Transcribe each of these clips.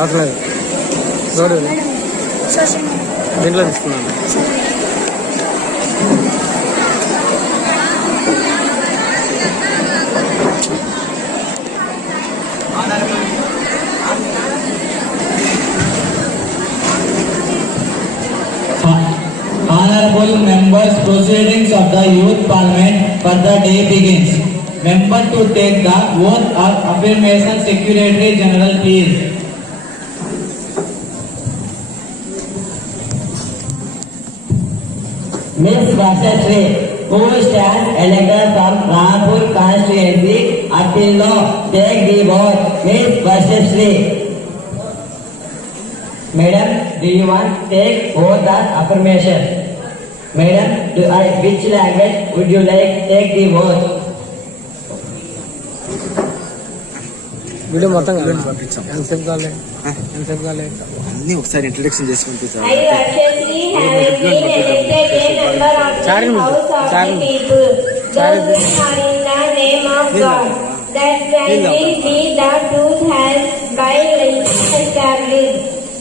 అవసరం రోడ్డు దీంట్లో తీసుకున్నాను. Honorable members, proceedings of the Youth Parliament for the day begins. Member to take the oath of affirmation, Secretary General, please. Ms. Vasashri, who stands elected from Rampur constituency, until now take the vote. Ms. Vasashri. Madam, do you want to take oath of affirmation? Madam, which language would you like to take the vote? Video మొత్తం ఎంతసేపు కావాలి అన్నీ ఒకసారి introduction చేసి పంపిస్తాను.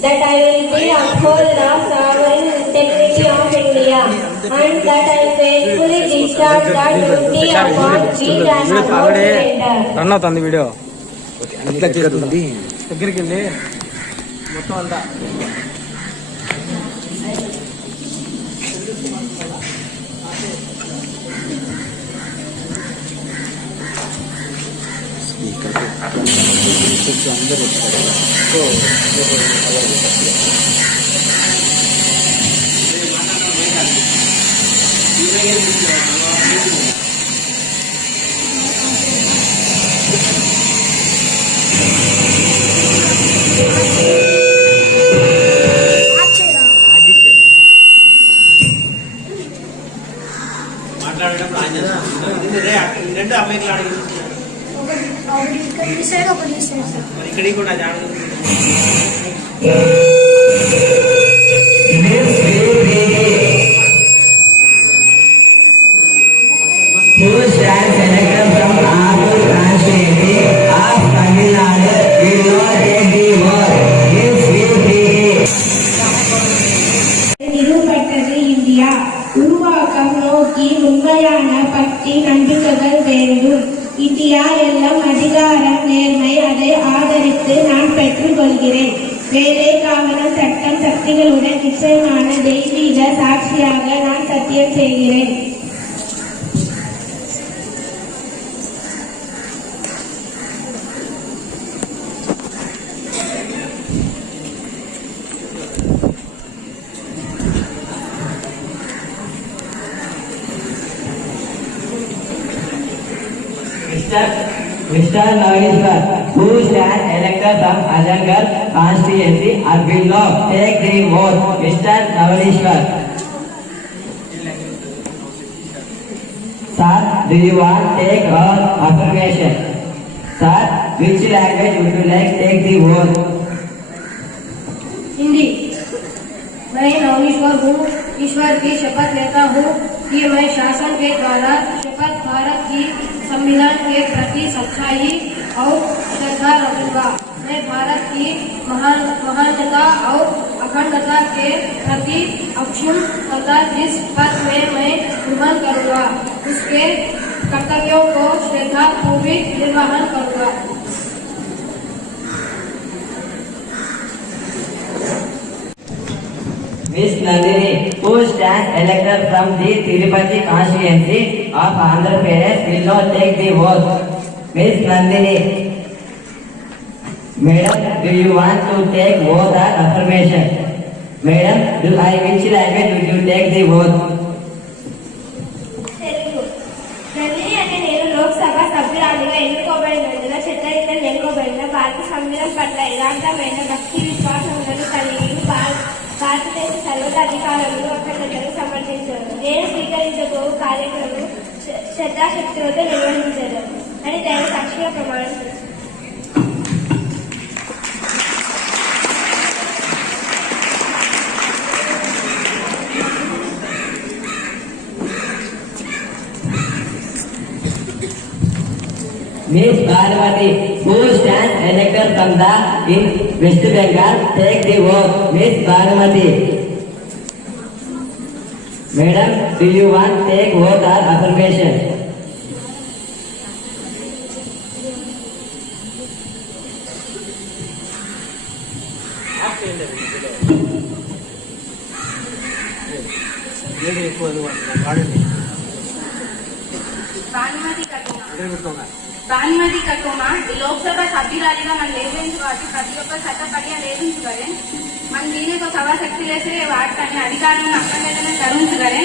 That I will be uphold the sovereign integrity of India and that I faithfully discharge the duty upon which I am about to enter. Run అవుతుంది video దగ్గరికి వెళ్ళి మొత్తం అంతా అందరూ ఇక్కడికి కూడా Who stands elected from Rampur constituency of Tamil Nadu will not take the vote. Ms. நிறுவப்பட்டது India. உருவாக்கம் நோக்கி உண்மையான பக்தி நம்பிக்கைகள் வேண்டும். இந்தியா எல்லாம் அதிகாரம் நேர்மை அதை ஆதரித்து நான் பெற்றுக்கொள்கிறேன். வேலை காவலன் சட்டம் சக்திகளுடன் நிச்சயமான தெய்வீக சாட்சியாக நான் சத்தியம் செய்கிறேன். Mr. Navishwar, who stands elected from Azamgarh constituency, will not take the vote. Mr. Navishwar. Sir, do you want to take oath affirmation? Sir, which language would you like to take the vote? Hindi. मैं नवनीश्वर हूँ, ईश्वर की शपथ लेता हूँ कि मैं शासन के द्वारा शपथ भारत की संविधान के प्रति सच्चाई और श्रद्धा रखूंगा। मैं भारत की महानता और अखंडता के प्रति अक्षुण्ण तथा जिस पद में मैं ग्रहण करूंगा उसके कर्तव्यों को श्रद्धापूर्वक निर्वहन करूंगा। Ms. Nandini, who stands elected from the Tirupati constituency of Andhra Pradesh, will not take the vote. Ms. Nandini. Madam, do you want to take vote or affirmation? Madam, which language would you take the vote? Telugu. Nandini అనే నేను లోక్సభ సభ్యురాలిగా ఎన్నుకోబడినందున చట్టరీత్యా ఎన్నుకోబడిన భారత సంవిధానం పట్ల యథార్థమైన భక్తి విశ్వాసములను కలిగి భారతదేశ సర్వత అధికారులను అఖండతను సమర్థించారు. నేను స్వీకరించబో కార్యక్రమం శ్రద్ధాశక్తులతో నిర్వహించారు అని దైవ సాక్షిగా ప్రమాణం చేశారు. Miss Bharwati, who stands elected from the in West Bengal, take the vote. Miss Bharwati. Madam, do you want take vote or affirmation? Bhanumati कटोमा Lok Sabha सभ्युरालिगा मन लेवेंदु वाटी प्रति ఒక్క చట్టపడిగా లేవించుగరే మన దీనికి సభా శక్తి లేసే వాటిని అధికారులను అఖండతను కరుణించుగరే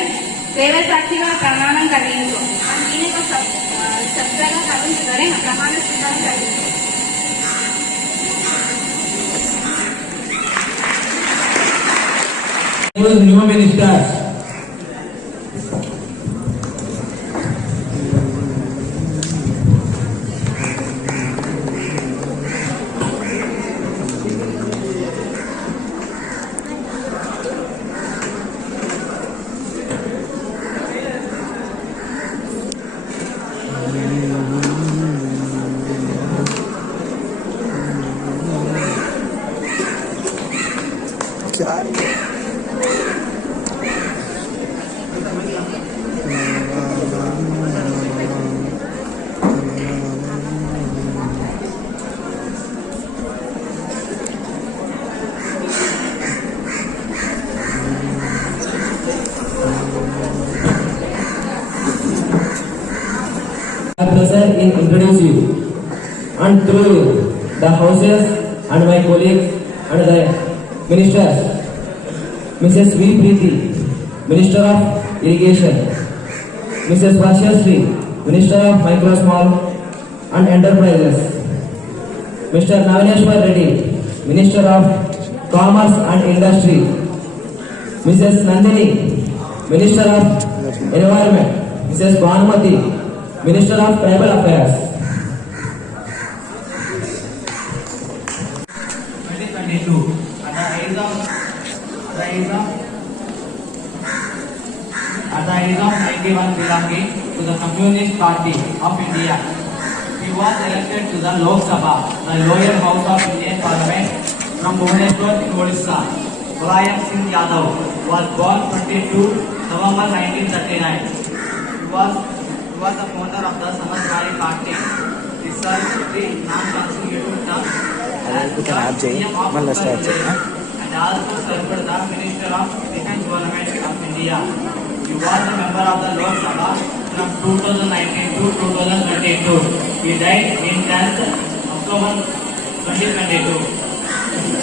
దేవ సాక్షిగా ప్రమాణం కలిగించు మన దీనికి శబ్దంగా కరుణించుగరే ప్రమాణ స్వీకారం కలిగించు. New ministers. Pleasure in introduce you and through the houses and my colleagues and the ministers, Mrs. V. Preeti, Minister of Irrigation, Mrs. Vashyasri, Minister of Micro, Small and Enterprises, Mr. Navineshwar Reddy, Minister of Commerce and Industry, Mrs. Nandini, Minister of Environment, Mrs. Bhanumati, Minister of Tribal Affairs. 2022 at the age of 91 belonging to the Communist Party of India. He was elected to the Lok Sabha, the lower house of Indian Parliament from Bhubaneswar in Odisha. Mulayam Singh Yadav was born 22 November 1939. He was the founder of the Samajwadi Party. He served 3 non-consecutive terms as the PM of Uttar Pradesh and also served the Minister of Defence Government of India. He was a member of the Lok Sabha from 2019 to 2022. He died in 10th October 2022.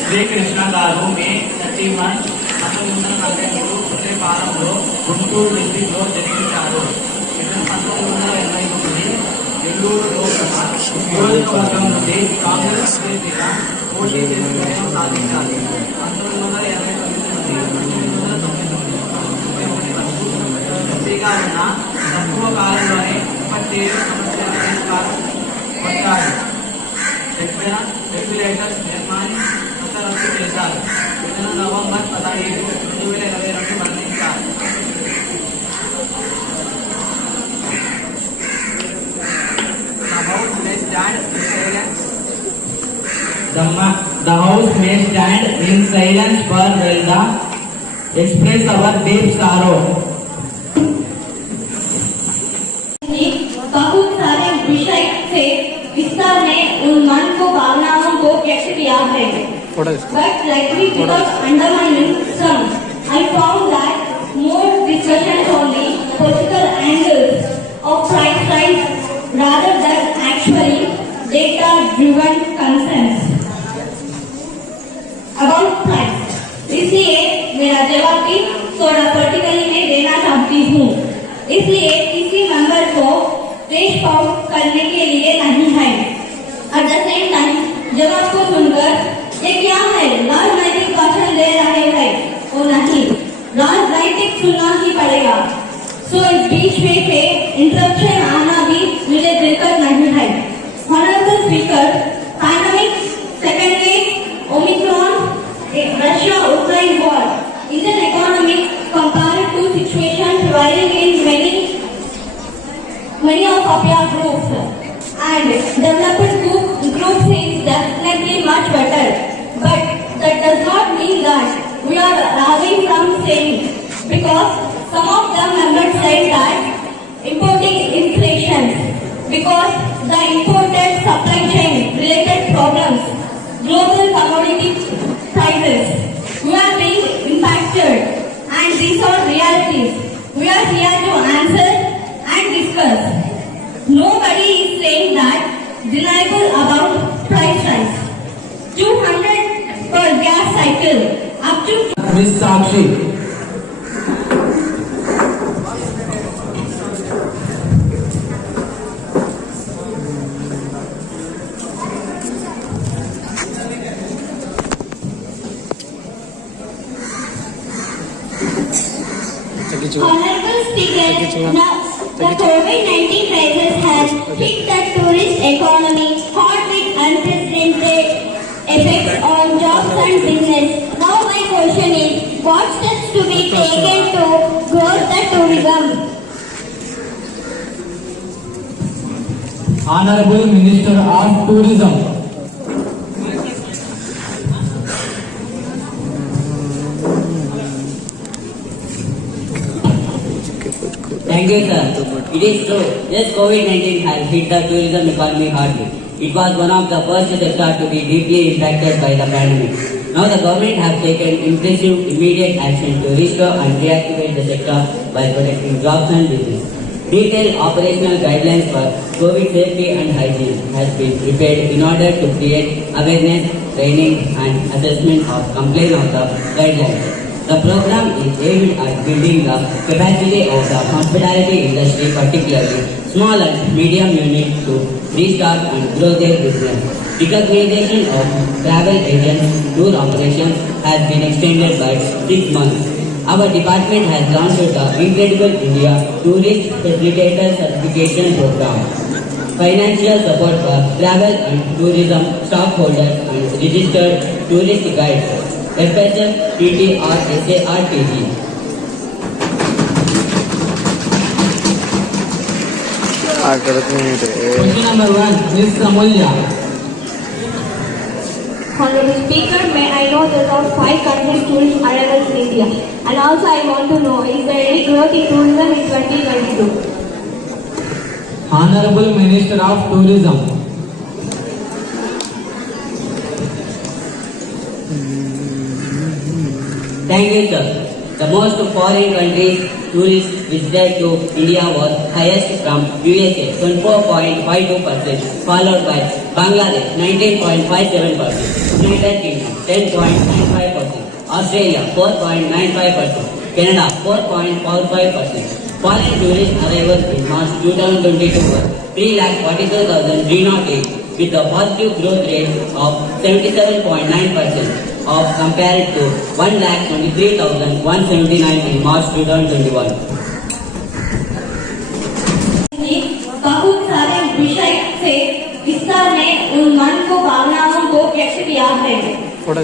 Sri Krishna Garu May 31, 1943 పుట్టిపారంలో Guntur డిస్ట్రిక్ట్లో జన్మించారు. 1989 నెల్లూరు లోక్సభ నియోజకవర్గం నుండి కాంగ్రెస్ అభ్యర్థిగా పోటీ చేసి విజయం సాధించారు. 1989 నుండి 1999 వరకు ఎంపీగా ఉన్న తక్కువ కాలంలోనే 37 సమస్యల పరిష్కారం వచ్చారు. రెగ్యులేటర్ నిర్మాణి కసరత్తు చేశారు. నవంబర్ 17, 2022 మరణించారు. The house may stand in silence for while the express our deep sorrow. बहुत सारे विषय से विस्तार में उन मन को भावनाओं को व्यक्त किया है. But likely because undermining some, I found that more discussions on the political angles of price rise rather than actually data-driven concerns about price. इसलिए मेरा जवाब भी थोड़ा प्रैक्टिकली में देना चाहती हूँ. इसलिए किसी मेंबर को देश पाउट करने के लिए नहीं है. At the same time, जवाब को सुनकर ये क्या है राजनैतिक भाषण दे रहे हैं वो नहीं राजनैतिक सुनना ही पड़ेगा सो इस बीच में से इंटरप्शन आना भी मुझे दिक्कत नहीं है honourable speaker pandemic second wave Omicron Russia Ukraine war Indian economy compared to situation prevailing in many of our groups and developed groups is definitely much better but that does not mean that we are having from saying because some of the members said that importing inflation because the imported supply chain related problems global commodity prices we are being impacted and these are realities. We are here to answer and discuss. Nobody is saying that deniable about price rise. 200 per gas cycle up to Miss Sakshi. Honorable Speaker, the COVID-19 crisis has hit the tourist economy hard with unprecedented effects on jobs and business. Now my question is, what steps to be taken to grow the tourism? Honorable Minister of Tourism. Thank you, sir. It is true. Yes, COVID-19 has hit the tourism economy hardly. It was one of the first sectors to be deeply impacted by the pandemic. Now the government has taken impressive immediate action to restore and reactivate the sector by protecting jobs and business. Detailed operational guidelines for COVID safety and hygiene has been prepared in order to create awareness, training and assessment of compliance of the guidelines. The program is aimed at building the capacity of the hospitality industry, particularly small and medium units, to restart and grow their business. Recognition of travel agents' tour operations has been extended by 6 months. Our department has launched the Incredible India Tourist Facilitator Certification Program. Financial support for travel and tourism stockholders and registered tourist guides. FSF, TTR, SARTG. Question number 1, Miss Amulya. Honorable Speaker, may I know there are 5 countries tourist arrivals in India and also I want to know is there any growth in tourism in 2022? Honorable Minister of Tourism. Thank you, sir. The most foreign countries tourists visited to India was highest from USA 24.52%, followed by Bangladesh 19.57%, United Kingdom 10.95%, Australia 4.95%, Canada 4.45%. Foreign tourist arrivals in March 2022 were 3,42,308 with a positive growth rate of 77.9% of compared to 1,23,179 in March 2021. बहुत सारे विषय से विस्तार में उन मन को भावनाओं को व्यक्त किया है but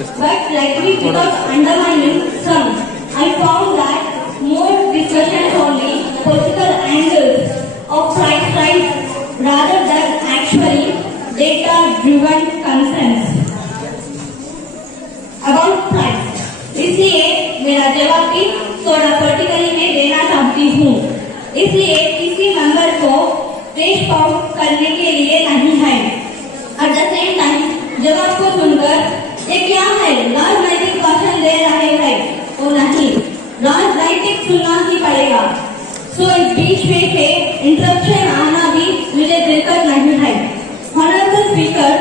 likely without undermining some I found that more discussions on the political angles of price rise rather than actually data driven concerns about price. इसलिए मेरा जवाब भी थोड़ा प्रैक्टिकली में देना चाहती हूँ इसलिए किसी मेंबर को पेश पाउट करने के लिए नहीं है एट द सेम टाइम जवाब को सुनकर ये क्या है राजनैतिक भाषण दे रहे हैं वो नहीं राजनैतिक सुनना ही पड़ेगा सो इस बीच में से इंटरप्शन आना भी मुझे दिक्कत नहीं है honourable speaker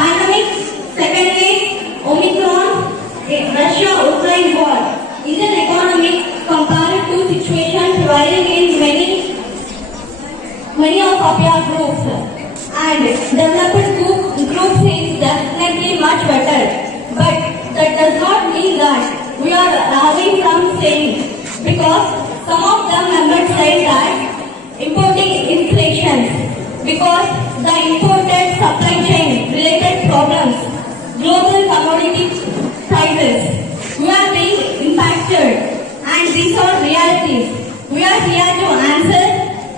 pandemic second wave Omicron Russia Ukraine war Indian economy compared to situation prevailing in many of our groups and developed groups is definitely the members said that importing inflations because the imported supply chain related problems, global commodity prices, we are being impacted, and these are realities. We are here to answer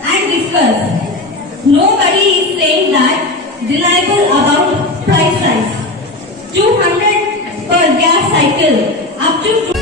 and discuss. Nobody is saying that deniable about price rise. 200 per gas cycle up to